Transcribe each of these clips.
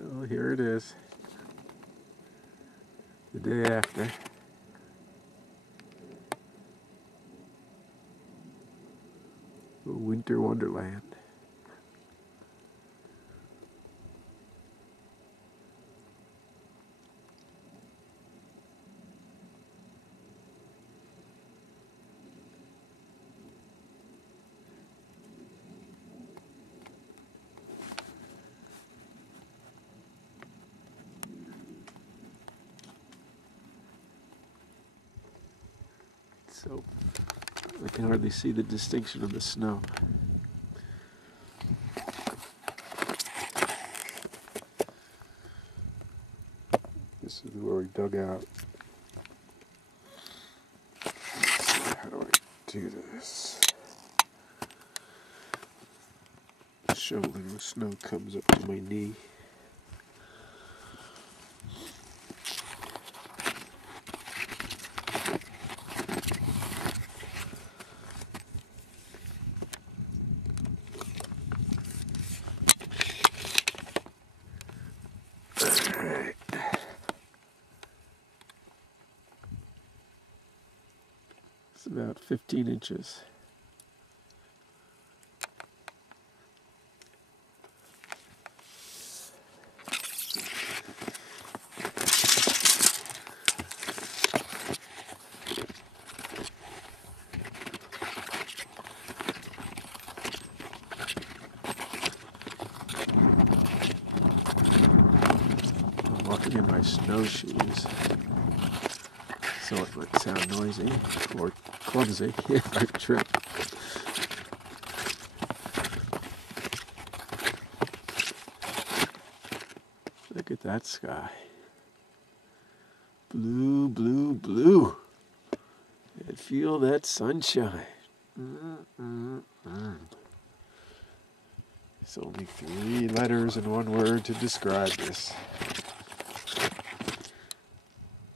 Well, here it is. The day after. Winter Wonderland. So I can hardly see the distinction of the snow. This is where we dug out. How do I do this? Shoveling the snow comes up to my knee. Alright. It's about 15 inches. Walking in my snowshoes, so it might sound noisy or clumsy if I trip. Look at that sky. Blue, blue, blue. And feel that sunshine. It's only 3 letters and 1 word to describe this.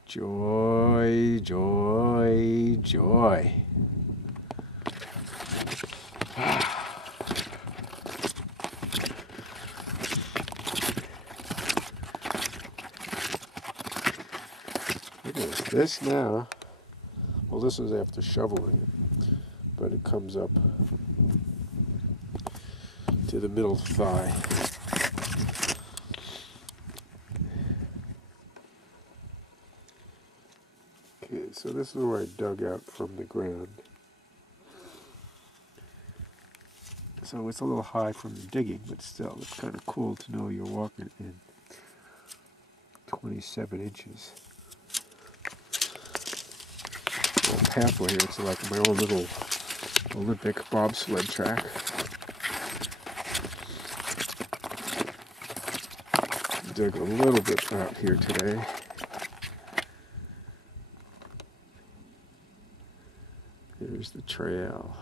Joy, joy, joy. Look at this now. Well, this is after shoveling it, but it comes up to the middle thigh. Okay, so this is where I dug out from the ground. So it's a little high from the digging, but still, it's kind of cool to know you're walking in 27 inches. Well, halfway here, it's like my own little Olympic bobsled track. Dug a little bit out here today. There's the trail.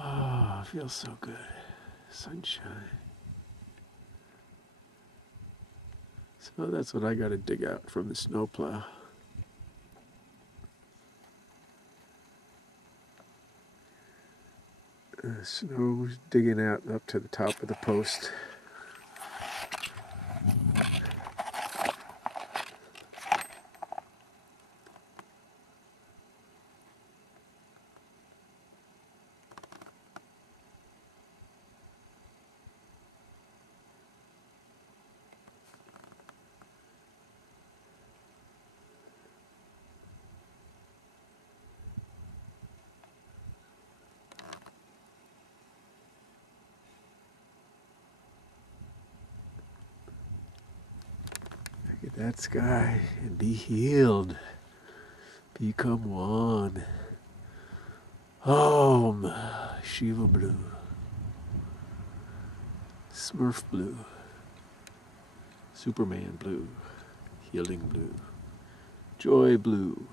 Oh, it feels so good. Sunshine. So that's what I got to dig out from the snowplow. Snow's digging out up to the top of the post. that sky and be healed. Become one. Om Shiva Blue. Smurf Blue. Superman Blue. Healing Blue. Joy Blue.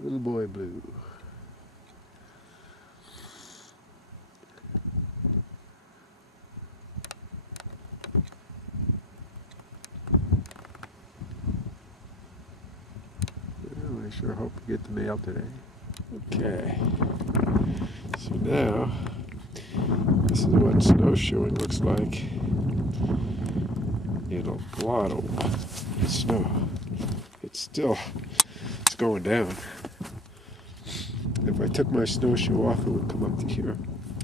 Little Boy Blue. Well, I sure hope we get the mail today. Okay. So now, this is what snowshoeing looks like in a lot of snow. It's going down. If I took my snowshoe off, it would come up to here.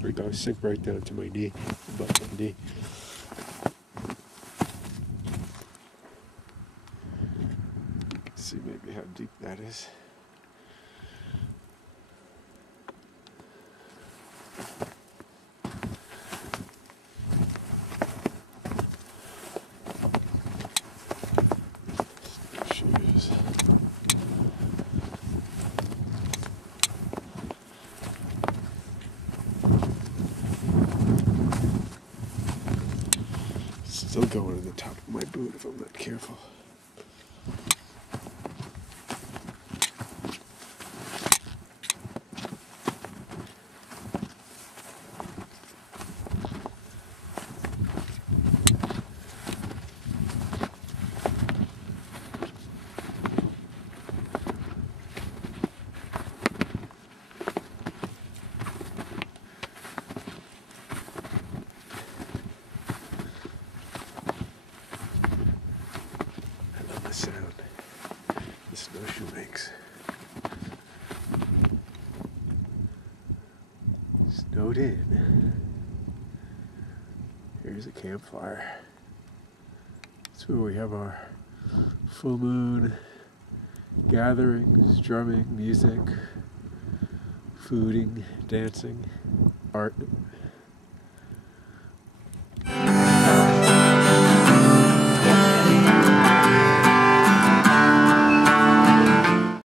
Or it would sink right down to my knee, above my knee. Let's see maybe how deep that is. Snowshoes. Still going in the top of my boot if I'm not careful. The sound the snowshoe makes. Snowed in. Here's a campfire. That's where we have our full moon gatherings, drumming, music, fooding, dancing, art.